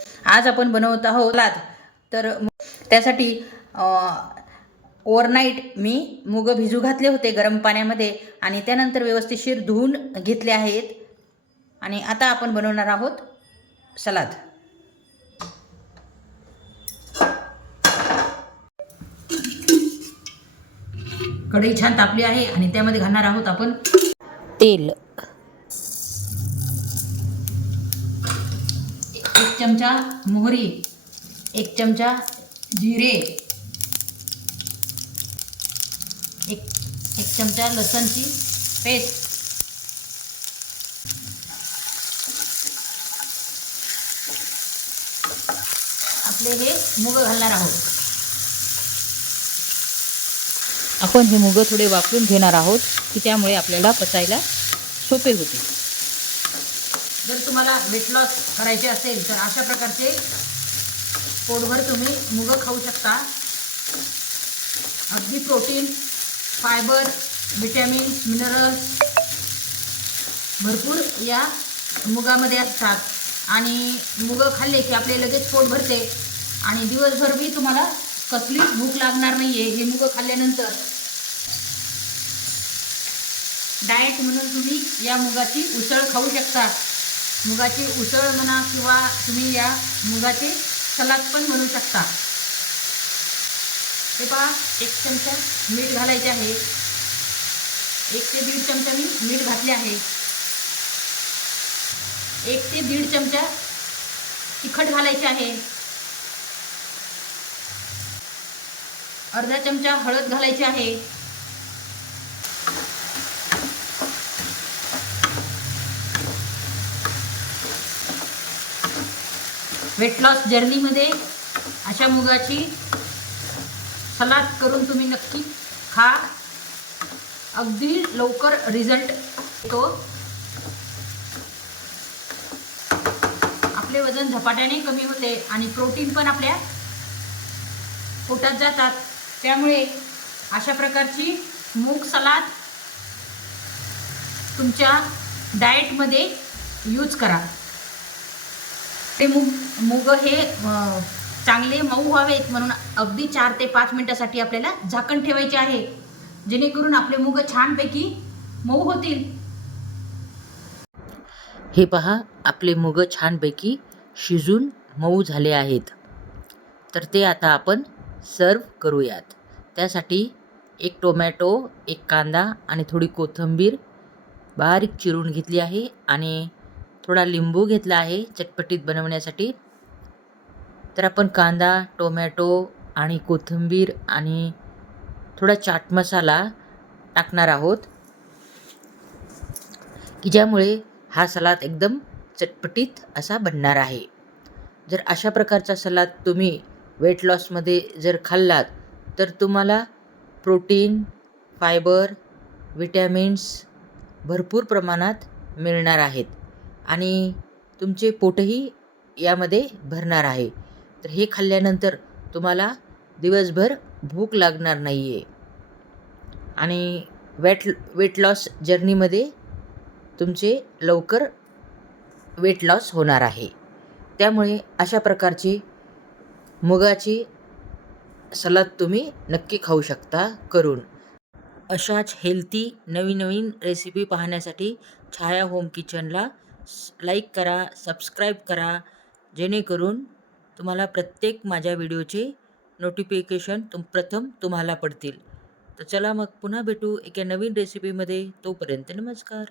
आज आपण बनवत आहोत सलाद. तर त्यासाठी ओव्हरनाईट मी मूग भिजू घातले होते गरम पाण्यामध्ये आणि त्यानंतर व्यवस्थितशीर धुवून घेतले आहेत. आणि आता आपण बनवणार आहोत सलाद. कढई छान तापली आहे आणि त्यामध्ये घालणार आहोत आपण तेल. 1 चमचा मोहरी, 1 चमचा जिरे, 1 चमचा लसणची पेस्ट, आपले हे मूग घालणार आहोत. आपण हे मूग थोडे वापरून घेणार आहोत की त्यामुळे आपल्याला पचायला सोपे होते. जर तुम्हाला वेट लॉस करायचे असेल तर अशा प्रकारचे पोटभर तुम्ही मूग खाऊ शकता. अगदी प्रोटीन, फायबर, विटॅमिन्स, मिनरल्स भरपूर या मुगामध्ये असतात आणि मूग खाल्ले की आपले लगेच पोट भरते आणि दिवसभर मी तुम्हाला कसली भूक लागणार नाही आहे. हे मूग खाल्ल्यानंतर डाएट म्हणून तुम्ही या मुगाची उसळ खाऊ शकता. मुगाची उसळ म्हणा किंवा तुम्ही या मुगाचे सलाद पण बनवू शकता. हे पहा, 1 चमचा मीठ घालायचे आहे. 1 ते 1.5 चमचा मी मीठ घातले आहे. 1 ते 1.5 चमचा तिखट घालायचे आहे. अर्धा चमचा हळद घालायची आहे. वेट लॉस जर्नीमध्ये अशा मुगाची सलाद करून तुम्ही नक्की खा. अगदी लवकर रिझल्ट येतो. आपले वजन झपाट्याने कमी होते आणि प्रोटीन पण आपल्या पोटात जातात. त्यामुळे अशा प्रकारची मूग सलाद तुमच्या डाएटमध्ये यूज करा. ते मूग हे चांगले मऊ व्हावेत म्हणून अगदी 4 ते 5 मिनिटासाठी आपल्याला झाकण ठेवायचे आहे, जेणेकरून आपले मूग छानपैकी मऊ होतील. हे पहा, आपले मूग छानपैकी शिजून मऊ झाले आहेत. तर ते आता आपण सर्व करूयात. त्यासाठी 1 टोमॅटो, 1 कांदा आणि थोडी कोथिंबीर बारीक चिरून घेतली आहे आणि थोडा लिंबू घेतला आहे चटपटीत बनवण्यासाठी. तर आपण कांदा, टोमॅटो आणि कोथिंबीर आणि थोडा चाट मसाला टाकणार आहोत की ज्यामुळे हा सलाद एकदम चटपटीत असा बनणार आहे. जर अशा प्रकारचा सलाद तुम्ही वेट लॉसमध्ये जर खाल्लात तर तुम्हाला प्रोटीन, फायबर, विटॅमिन्स भरपूर प्रमाणात मिळणार आहेत आणि तुमचे पोटही यामध्ये भरणार आहे. तर हे खाल्ल्यानंतर तुम्हाला दिवसभर भूक लागणार नाही आहे आणि वेट लॉस जर्नीमध्ये तुमचे लवकर वेट लॉस होणार आहे. त्यामुळे अशा प्रकारची मुगाची सलाद तुम्ही नक्की खाऊ शकता करून. अशाच हेल्थी नवीन रेसिपी पाहण्यासाठी छाया होम किचनला लाईक करा, सबस्क्राईब करा, जेणेकरून तुम्हाला प्रत्येक माझ्या व्हिडिओचे नोटिफिकेशन प्रथम तुम्हाला पडतील. तर चला मग पुन्हा भेटू एका नवीन रेसिपीमध्ये. तोपर्यंत नमस्कार.